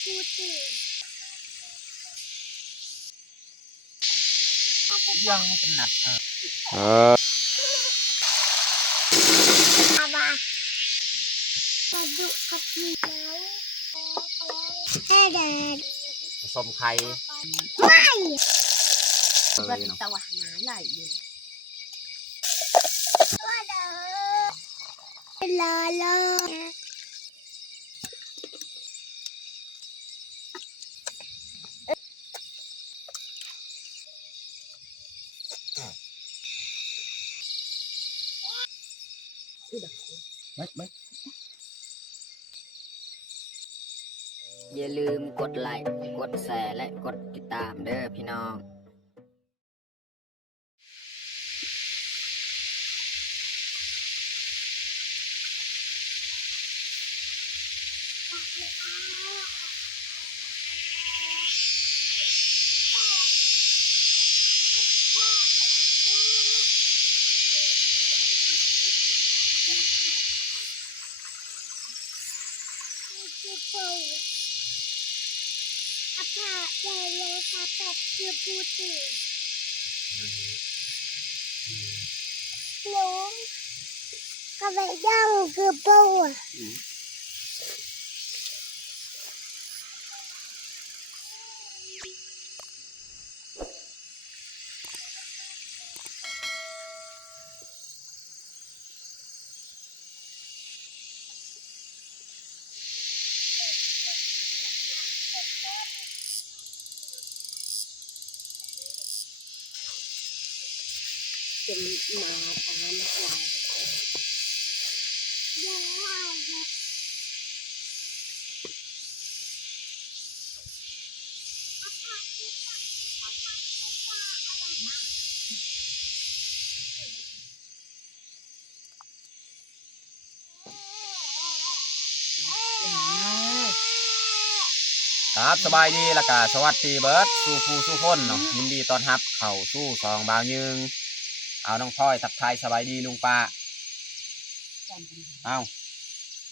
ยังไม่ถนัดผสมไข่ไม่เลยเนาะตะวันหาไหลอยู่ลาลาอย่าลืมกดไลค์กดแชร์และกดติดตามเด้อพี่น้องLuôn có vẻ đang cứ bầu à mà tạm lạiครับสบายดีแล้วก็สวัสดีเบิร์ดสู้ผู้สู้คนเนาะยินดีต้อนรับเข้าสู้สองบ่าวยึงเอาน้องพลอยทักทายสบายดีลุงป้าเอา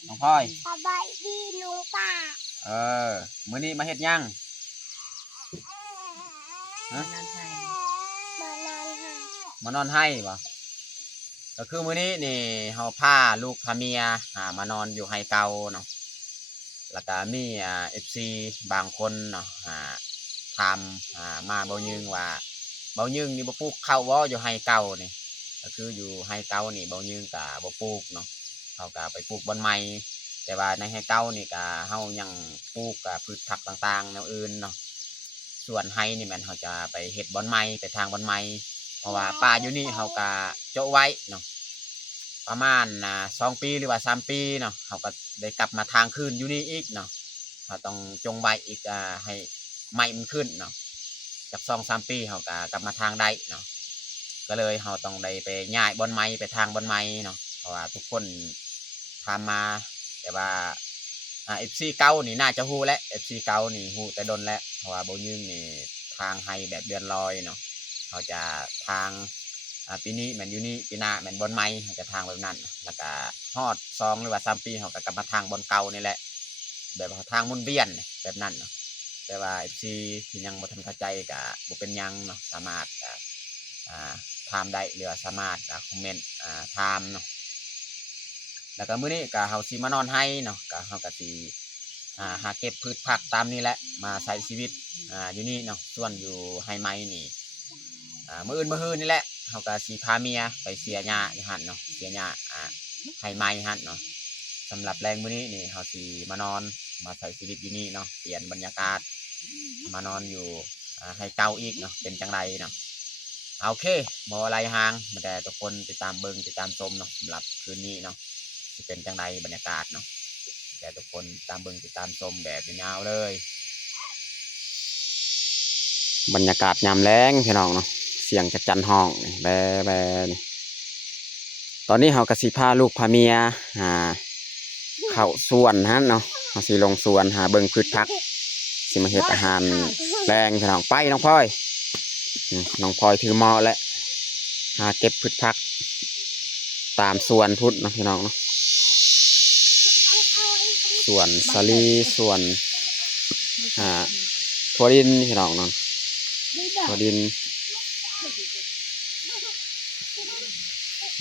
น้องพลอยสบายดีลุงป้ามื้อนี้มาเฮ็ดยังมานอนให้บ่ก็คือมื้อนี้นี่เฮาพาลูกพาเมียมานอนอยู่ไฮเก่าเนาะแล้วก็มีFC บางคนเนาะถามมาเบายึงว่าเบายึงนี่บ่ปลูกข้าวบ่อยู่ไฮเก่านี่ก็คืออยู่ไฮเก่านี่เบายึงก็บ่ปลูกเนาะเขาก็ไปปลูกบอนใหม่แต่ว่าในไฮเก่านี่ก็เฮายังปลูกพืชผักต่างๆแนวอื่นเนาะส่วนไฮนี่แม่นเฮาจะไปเฮ็ดบอนใหม่ไปทางบอนใหม่เพราะว่าป่าอยู่นี่เฮาก็โจะไว้เนาะประมาณ2 ปีหรือว่า3 ปีเนาะเขาก็ได้กลับมาทางคืนอยู่นี่อีกเนาะเขาต้องจงใบอีกให้ไม้มันขึ้นเนาะจาก2-3 ปีเขาก็กลับมาทางได้เนาะก็เลยเขาต้องได้ไปย้ายบอนไม้ไปทางบอนไม้เนาะเพราะว่าทุกคนทำมาแต่ว่าFC เก่านี่น่าจะฮู้และ FC เก่านี่ฮู้แต่ดนแล้วเพราะว่าบ่ยืนนี่ทางให้แบบเดือนลอยเนาะเขาจะทางปีนี้แมนยูนี่ปีหน้าแมนบอลไม้จะทางแบบนั้นแล้วก็ฮอด2 หรือว่า3 ปีเขาก็กลับมาทางบอลเก่านี่แหละแบบทางมุนเวียนแบบนั้นเนาะแต่ว่าFCที่ยังบ่ทันเข้าใจก็บ่เป็นยังเนาะสามารถถามได้หรือสามารถคอมเมนต์ถามเนาะแล้วก็มื้อนี้ก็เฮาสิมานอนให้เนาะก็เฮาก็สิหาเก็บพืชผักตามนี้แหละมาใช้ชีวิตอยู่นี่เนาะส่วนอยู่ไฮไม้นี่มื้ออื่นมื้อฮื้อนี่แหละเขาก็สีพาเมียไปเสียหญ้าอยู่หันเนาะเสียหญ้าให้ไม้หันเนาะสำหรับแรงมื้อนี้นี่เขาสีมานอนมาใช้ชีวิตอยู่นี่เนาะเปลี่ยนบรรยากาศมานอนอยู่ให้เก่าอีกเนาะเป็นจังไรเนาะโอเคบ่อะไรห่างมาแต่ทุกคนติดตามเบิ่งติดตามชมเนาะสำหรับคืนนี้เนาะจะเป็นจังไรบรรยากาศเนาะแต่ทุกคนตามเบิ่งติดตามชมแบบยาวเลยบรรยากาศยามแล้งพี่น้องเนาะเสียงจันห้องแบแบนี่ตอนนี้เขากสิพาลูกพาเมียเข้าสวนฮะเนาะเขาสิลงสวนหาเบิ่งพืชผักสิมาเฮ็ดอาหารแรงพี่น้องไปน้องพลอยถือหม้อและหาเก็บพืชผักตามสวนพุทธนะพี่น้องเนาะสวนสาลีสวน ถั่วดินพี่น้องเนาะถั่วดิน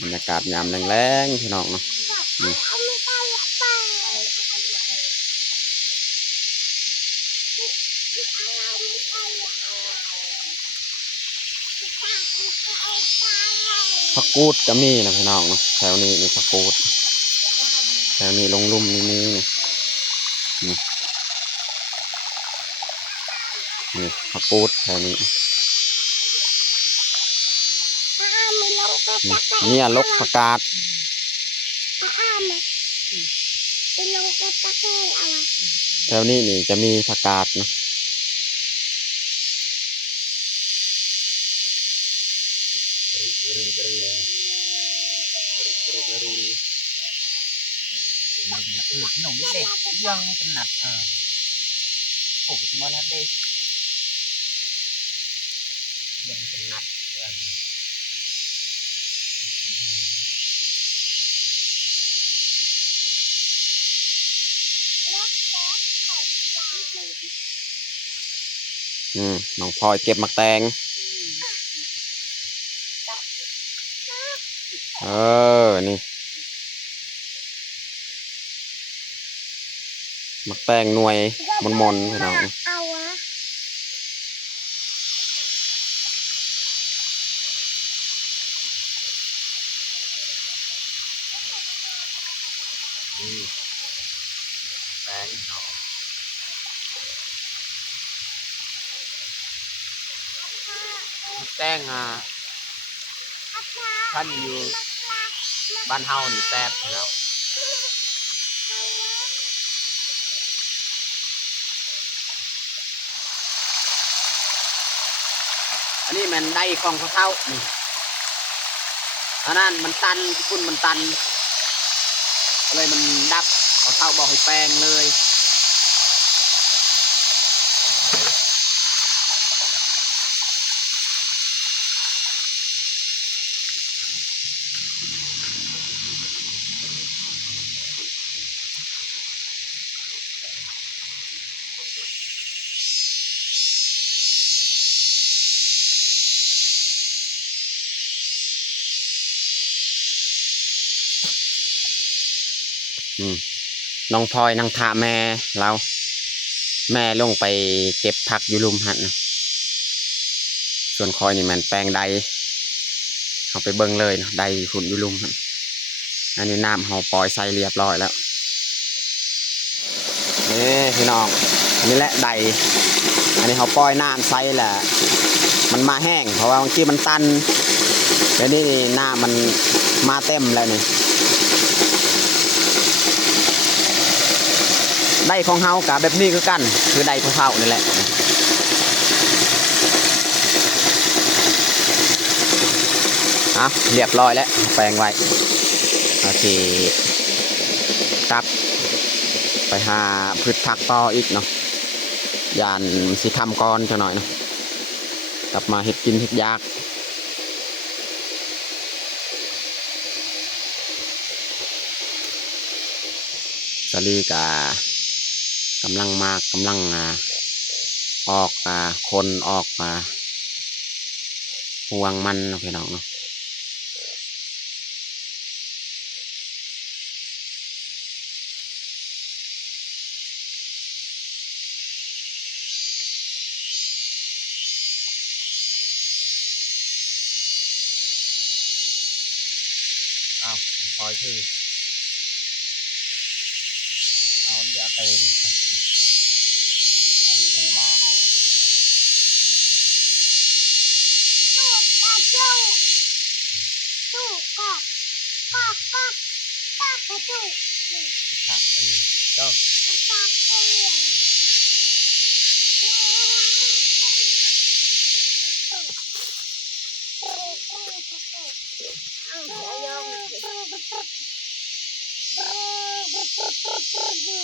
บรรยากาศยามแรงๆพี่น้องเนาะนี่ผักกูดก็มีนะพี่น้องเนาะแถวนี้มีผักกูดแถวนี้ลงลุ่มนี่มีนี่นี่ผักกูดแถวนี้เนี่ยลกผักกาดแถวนี้นี่จะมีผักกาดนะขนมเด็กยังไม่จำหนักโอ้ยมาแล้วเด็กยังจำหนักน้องพลอยเก็บมักแตงนี่มักแตงหน่วยมนๆพี่น้องแตงแตงท่านอยู่บ้านเฮานี่แซ่บแล้วอันนี้มันได้ของเขาเท่านี่อันนั้นมันตันคุณมันตันเลยมันดับเขาเท่าบอกให้แปลงเลยน้องพลอยนางทาแม่เราแม่ลงไปเก็บผักอยู่ลุมหันส่วนคอยนี่มันแปลงใดเอาไปเบิ่งเลยนะใดหุ่นอยู่ลุมหันอันนี้น้ำเขาปล่อยใส่เรียบร้อยแล้วนี่พี่น้องอันนี้แหละใดอันนี้เขาปล่อยน้ำใส่แหละมันมาแห้งเพราะว่าบางทีมันตันแล้วนี่น้ำมันมาเต็มแล้วนี่ได้ของเฮากับแบบนี้คือกันคือได้ของเฮานี่แหละเรียบร้อยแล้วแปลงไว้โอเคกลับไปหาพืชผักต่ออีกเนาะยานสิคำก่อนจะหน่อยเนาะกลับมาเห็ดกินเห็ดยากสลีกากำลังออกคนออกมาห่วงมันนะพี่น้องเนาะพอยคือเอาเดี๋ยวไปเลยครับเป็นบางผักไปเจ้า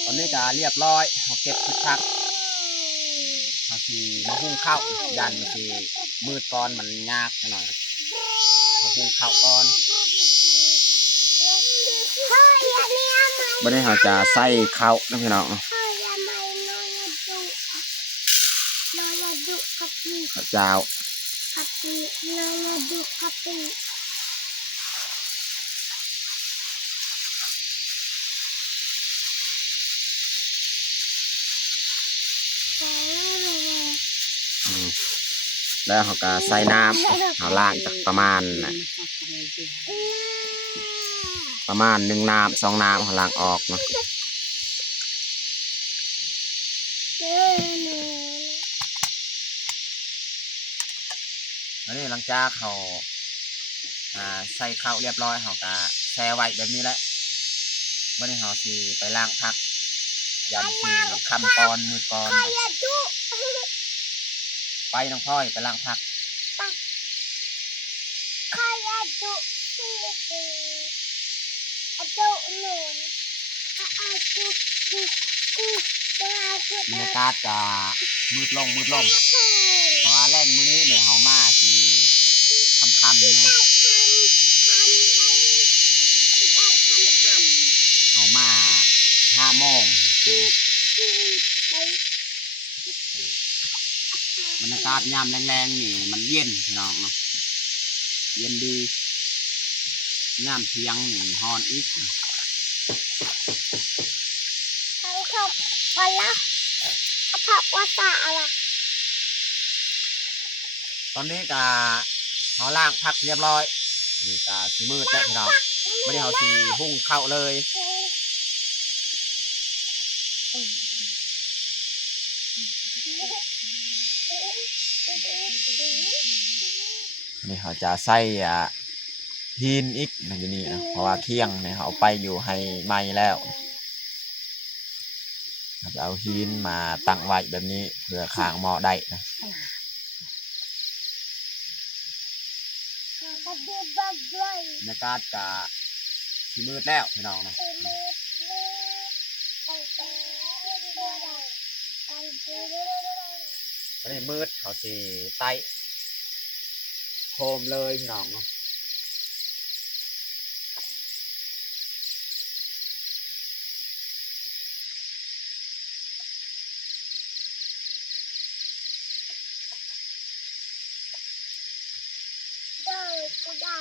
ตอนนี้ก็เรียบร้อยเขาเก็บพืชผักเขาคือมาหุงข้าวยันคือมืดก่อนมันยากหน่อยเขาหุงข้าวก่อนวันนี้เขาจะใส่ข้าวนะพี่น้อง เราดูคัพปี้ ข้าวเจ้า คัพปี้เราดูคัพปี้เออ อืมแล้วเขาก็ใส่น้ำเขาล้างจากประมาณน่ะประมาณ1 น้ำ 2 น้ำเขาล้างออกเนาะ อันนี้หลังจากเขาใส่ข้าวเรียบร้อยเขาก็แช่ไว้แบบนี้แหละวันนี้เขาสิไปล้างผักยันสิคำก่อนมือก่อน ใครอะดู ไปน้องพ่อยไปล้างผัก ใครอะดูที่สี่อะดูหนุนอะดูที่ตัวดู บรรยากาศจะมืดลงเพราะว่าแรงมื้อนี้เนี่ยเขามาสิค่ำๆเนาะเขามา5 โมงบรรยากาศยามแรงๆนี่มันเย็นพี่น้องเนาะเย็นดียามเที่ยงนี่ฮ้อนอีก ทั้งครบวันละเพราะว่าตาอะไร ตอนนี้ก็เขาล้างผักเรียบร้อยนี่ก็สิมืดแล้วพี่น้องไม่ได้เขาสิหุ้งเข้าเลยนี่เขาจะใส่หินอีกนะอยู่นี่นะเพราะว่าเที่ยงเนี่ยเขาเอาไปอยู่ให้ไหม้แล้วเขาจะเอาหินมาตั้งไว้แบบนี้เพื่อค้างหม้อได้นะ เขาดูบักด้วย บรรยากาศก็สิมืดแล้วพี่น้องนะ มือไปตัวใดไปตัวใด วันนี้มืดเขาสิไต่โคมเลยพี่น้องเนาะ เดินก็ได้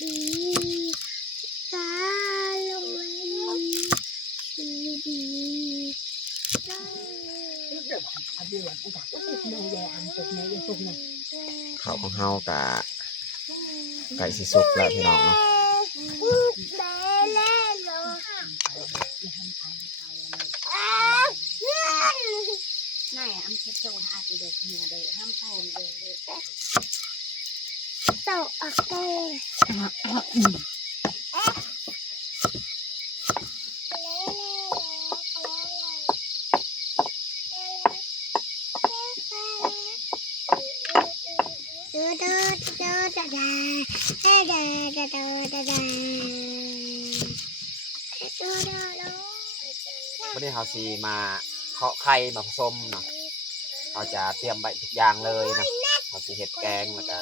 ดีตาลงดี ข้าวของเฮากะไก่สิสุกแล้วพี่น้องเนาะ này ăn thịt trộn ăn thì được nhiều để ham thèm về để Tàu ở đây.วันนี้เขาสิมาเคาะไข่มาผสมเนาะเขาจะเตรียมไว้ทุกอย่างเลยนะเขาสิเฮ็ดแกงแล้วก็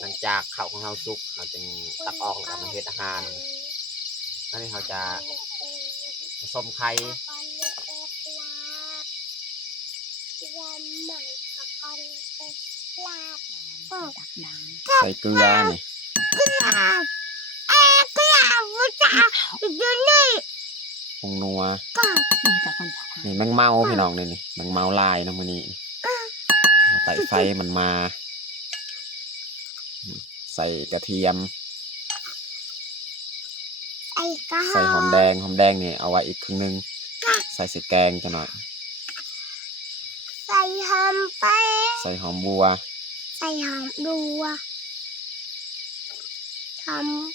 หลังจากข้าวของเราสุกเราจึงตักออกแล้วก็มาเฮ็ดอาหารอันนี้เขาจะผสมไข่đặt nặng ใส่เกลือนี่ผงนัว người ta còn นี่แมงเมาพี่น้องนี่แมงเมาลายนะมื้อนี้เอาไต่ไฟมันมา ใส่กระเทียม ใส่หอมแดงนี่เอาไว้อีกครึ่งนึงใส่แกงจะหน่อย ใส่หอมไป ใส่หอมบัว ใส่หอมดูท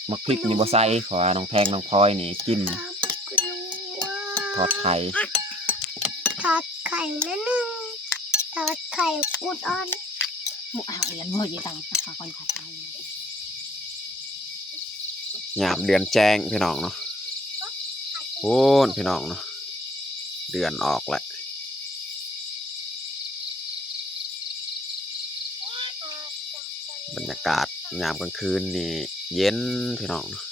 มักพริกนี่บ่ใส่ขอน้องแพงน้องพลอยนี่กิน ำกลัว ทอดไข่ ทอดไข่นิดนึงทอดไข่กุดอ่อน một hảo liền ngồi gì tặng các con thả tay ยามเดือนแจ้งพี่น้องเนาะโอ้นพี่น้องเนาะเดือนออกแล้วบรรยากาศยามกลางคืนนี่เย็นพี่น้องเนาะ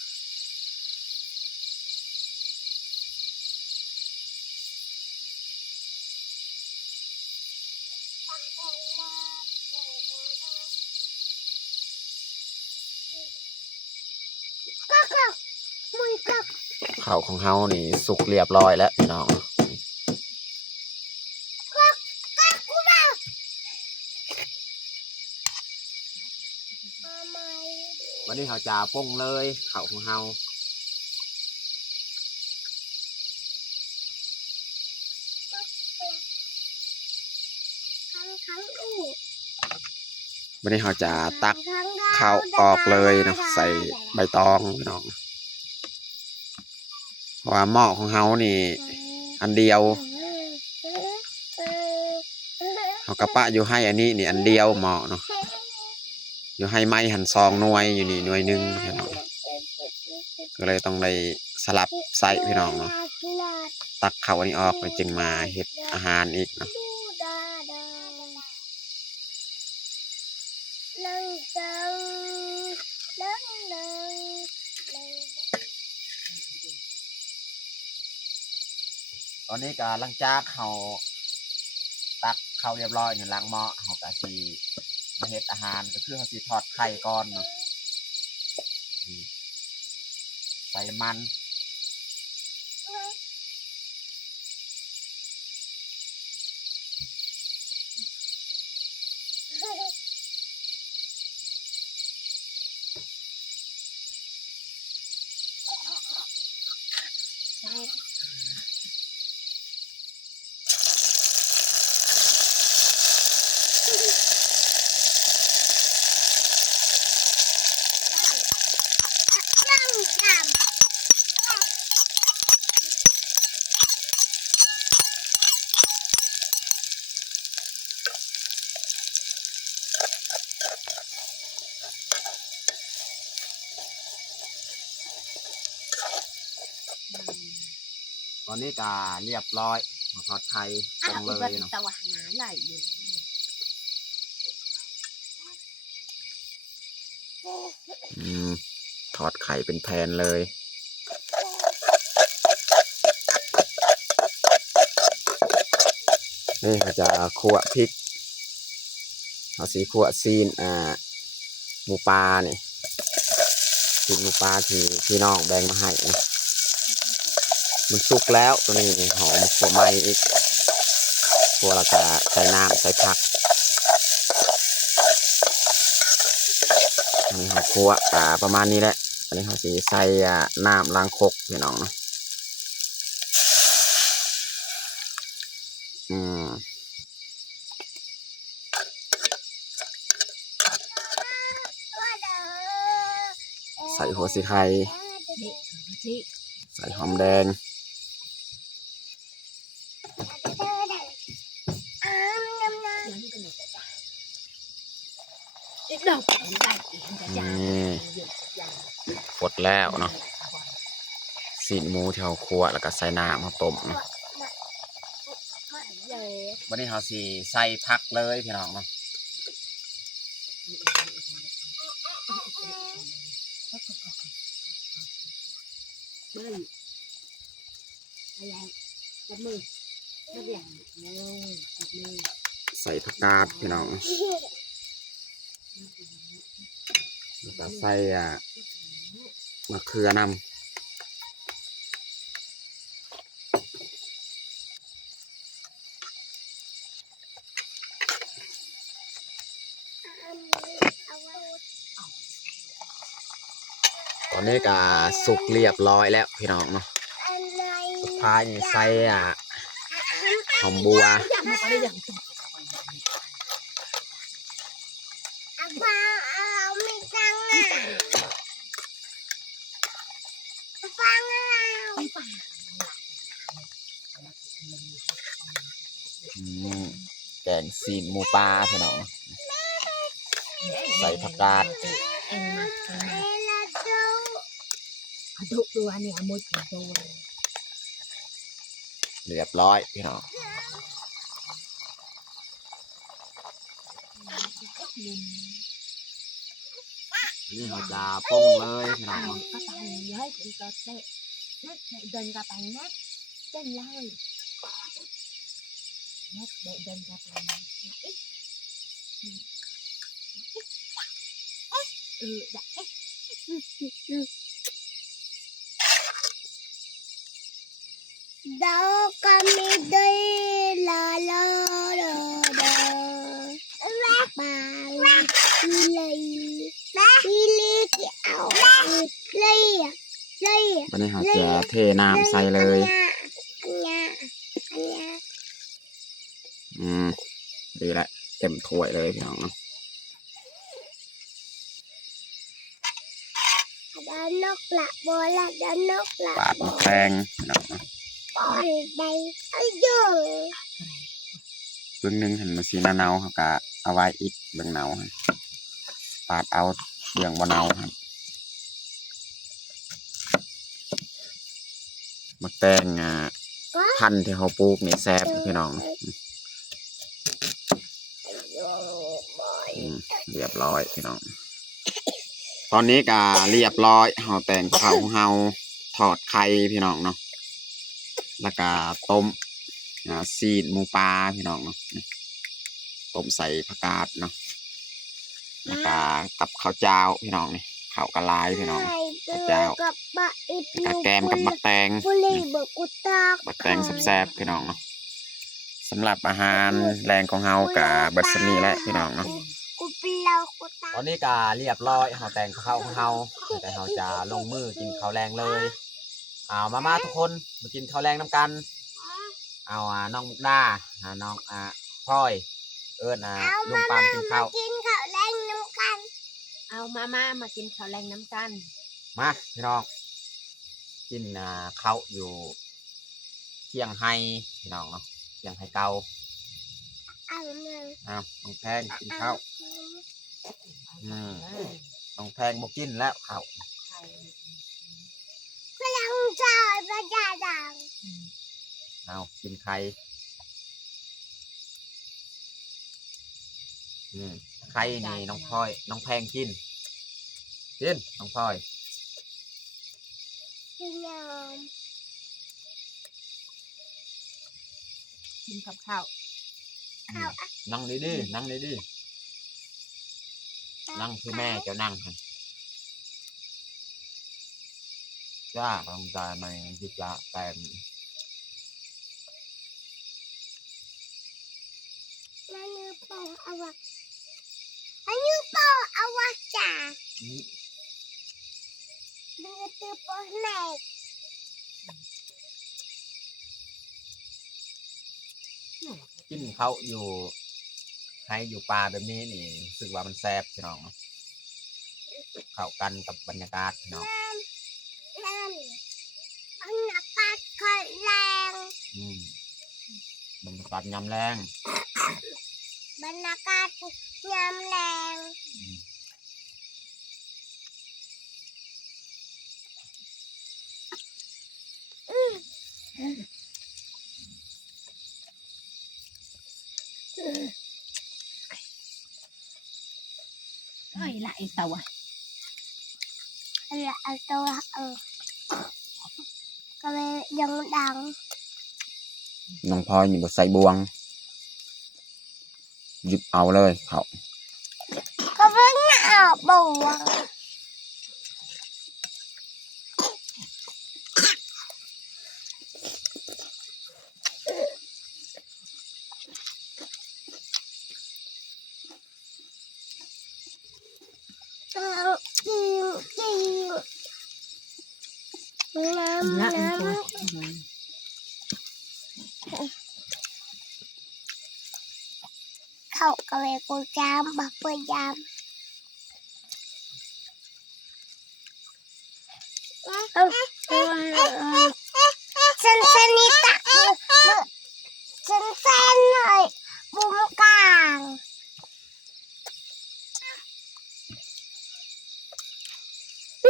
ข้าวของเฮานี่สุกเรียบร้อยแล้วพี่น้องวันนี้เขาจะป้งเลยข้าวของเฮาวันนี้เขาจะตักข้าวออกเลยเนาะใส่ใบตองพี่น้องเพราะว่าหม้อของเฮานี่อันเดียวเขากระปะอยู่ให้อันนี้นี่อันเดียวหม้อเนาะอยู่ให้ไม้หันซองหน่วยอยู่นี่หน่วยหนึ่งพี่น้องก็เลยต้องได้สลับใส่พี่น้องเนาะตักข้าวอันนี้ออกเลยจึงมาเฮ็ดอาหารอีกเนาะตอนนี้ก็หลังจากเขาตักข้าวเรียบร้อยอยู่ล้างหม้อเขาก็สิมาเฮ็ดอาหารก็คือเขาสิทอดไข่ก่อนเนาะใส่มันตอนนี้ก็เรียบร้อยมาทอดไข่ตรงเลยเนาะ ตะวันหนาไหลอยู่ ทอดไข่เป็นแผ่นเลยนี่เขาจะคั่วพริกเอาสีคั่วซีนหมูปลาเนี่ยซีนหมูปลาที่พี่น้องแบ่งมาให้มันสุกแล้วตัวนี้หอมขั่วไม้อีกขั่วแล้วก็ใส่น้ำใส่ผักอันนี้เขาคั่วประมาณนี้แหละอันนี้เขาสีใส่น้ำล้างคกพี่น้องเนาะใส่หัวสีไข่ใส่หอมแดงกดแล้วเนาะสีหมูที่เขาคั่วแล้วก็ใส่น้ำมาต้มเนาะวันนี้เขาสีใส่ผักเลยพี่น้องเนาะใส่ผักกาดพี่น้องแล้วก็ใส่มะเขือนำตอนนี้ก็สุกเรียบร้อยแล้วพี่น้องเนาะสุดท้ายนี่ใส่หอมบัวแกงซีนหมูปลาพี่น้องใส่ผักกาดตัวเนี่ยมุดตัว เรียบร้อยพี่น้องนี่เขาจะป้งเลยพี่น้อง ก็ไปเยอะถึงก็เตะนัดเดินกับไปนัดเต้นเลย để đừng gặp lại đã Đâu kami đây là lơ đờ đờ bà Lily kẹo Lily วันนี้เราจะเทน้ำใส่เลย ดีละเต็มถ้วยเลยพี่น้องเนาะ Đó nóc là bò là đó nóc ปา là ดมะ bò แตงพี่น้องเนาะ bò đây ở giường เบื้องหนึงเห็นมันสีเนาๆเขาก็เอาไว้อีกเบื้องเนาให้ปาดเอาเบื้องบ่เนาครับมะแตงพันธุ์ที่เขาปลูกนี่แซ่บพี่น้อง เรียบร้อยพี่น้อง ตอนนี้ก็เรียบร้อยเฮาแต่งข้าวของเฮาทอดไข่พี่น้องเนาะแล้วก็ต้มซีดหมูปลาพี่น้องเนาะต้มใส่ผักกาดเนาะแล้วก็กับข้าวเจ้าพี่น้องนี่ข้าวกะลายพี่น้องข้าวเจ้าแล้วก็แกมกับบักแตงบักแตงแซ่บๆพี่น้องเนาะสำหรับอาหารแรงของเฮากับเบิดซันนี่แหละพี่น้องเนาะตอนนี้ก็เรียบร้อยเฮาแต่งข้าวของเฮาแต่เฮาจะลงมือกินข้าวแรงเลยเอามาทุกคนมากินข้าวแรงน้ำกันเอาน้องมุกดาน้องพลอยเอิ้นลุงปามกินข้าว กินข้าวแรงน้ำกัน เอามากินข้าวแรงน้ำกัน มาพี่น้องกินข้าวอยู่เที่ยงไฮพี่น้องเนาะเที่ยงไฮเก่า เอาเลย น้องแพงกินข้าวน้องแพงบอกกินแล้วข้าว พลังใจพระเจ้าดัง เอากินไข่ไข่นี่น้องพลอยน้องแพงกินน้องพลอย พี่น้อง กินกับข้าว นั่งดีๆนั่งดีๆนั่งคือแม่เจ้านั่งค่ะจ้าลองใจมันจิตละแต่ นั่นคือปองอวกอันนี้ปองอวกาศนี่คือปองแม่ กินเขาอยู่ให้อยู่ปลาแบบนี้นี่รู้สึกว่ามันแซ่บพี่น้องเนาะเข้ากันกับบรรยากาศพี่น้อง นั่นบรรยากาศค่อยแรง บรรยากาศยำแรง บรรยากาศยามแรง เอ้ยละไอ้ตัว อะไรเอาตัวก็เลยยังดัง น้องพลอยนี่บดใส่บวงหยิบเอาเลยเขา ก็เพิ่งเอาบัวน้ำ ละ น้ ไอ้ตัว ำเข้าก็เลยกูจามบักเปิดจามฉันนี่ตักมือฉันเส้นหน่อยบุ้มกลาง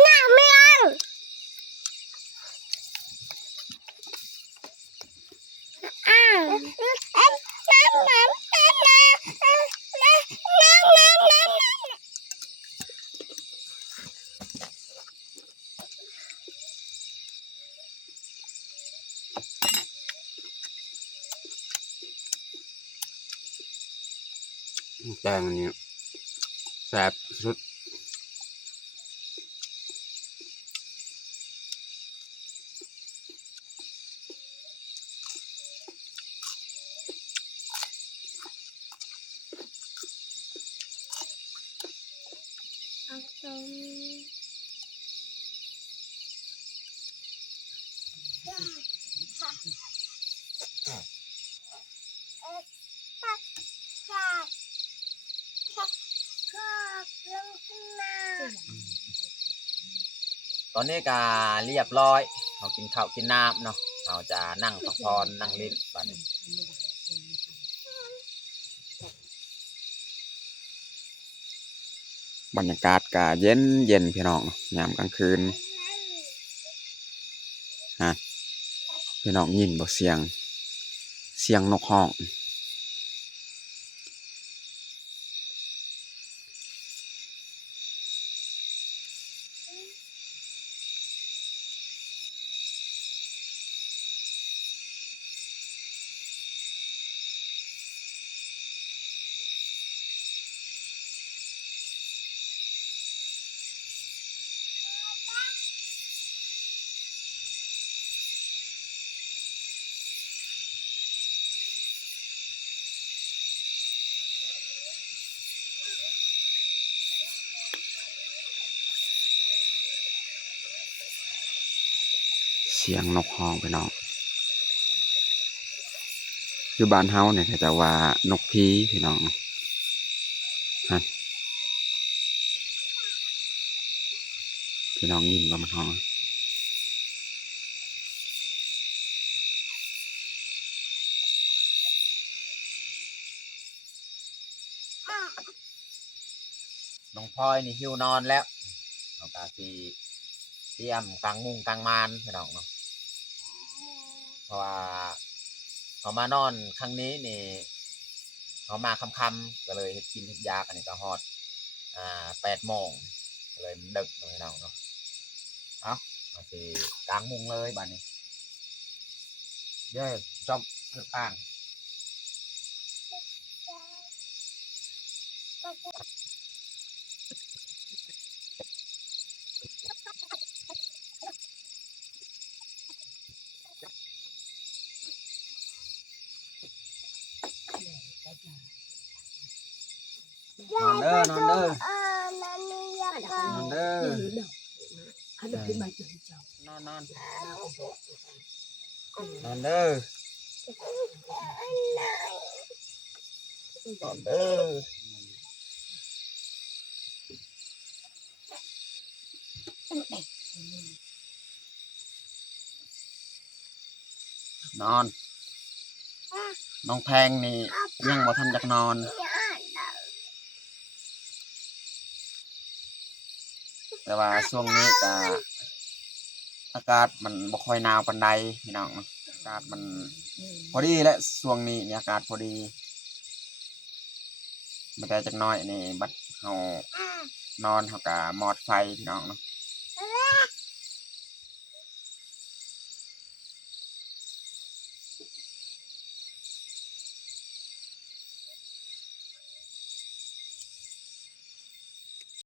น้ำไม่ล้าง แกงอันนี้แซ่บสุดเอาตรงตักจากขอบลงมา ตอนนี้ก็เรียบร้อยเรากินข้าวกินน้ำเนาะเราจะนั่งพักผ่อนนั่งเล่นบัดนี้บรรยากาศก็เย็นเย็นพี่น้องยามกลางคืนฮะพี่น้องยินบ่เสียงนกฮ้องเสียงนกฮ้องพี่น้องอยู่บ้านเฮาเนี่ยเขาจะว่านกพีพี่น้องฮะพี่น้องยินบ่มันฮ้องน้องพลอยนี่หิวนอนแล้วเอากาสีเตรียมกลางมุ้งกลางมานพี่น้องเนาะเพราะว่าเขามานอนครั้งนี้นี่เขามาค่ำๆก็เลยเฮ็ดกินเฮ็ดยากันนี่ก็ฮอด8 โมงก็เลยมันดึกเนาะพี่น้องเนาะเอาสิกลางมุ้งเลยบัดนี้เด้อจอมเลือกอ่างนอนเด้อนอนเด้อ นั่นนี่อยาก นอนเด้อ เอาดอกขึ้นมาจุ่มเจ้าน อนนอนเด้อนอนเด้อนอนน้องแพงนี่ยังบ่ทันจักนอน แต่ว่าช่วงนี้ก็อากาศมันบ่ค่อยหนาวปานใดพี่น้องอากาศมันพอดีและช่วงนี้นี่อากาศพอดีไม่ได้จักหน้อยนี่บัดเฮานอนเฮาก็มอดไฟพี่น้องเนาะ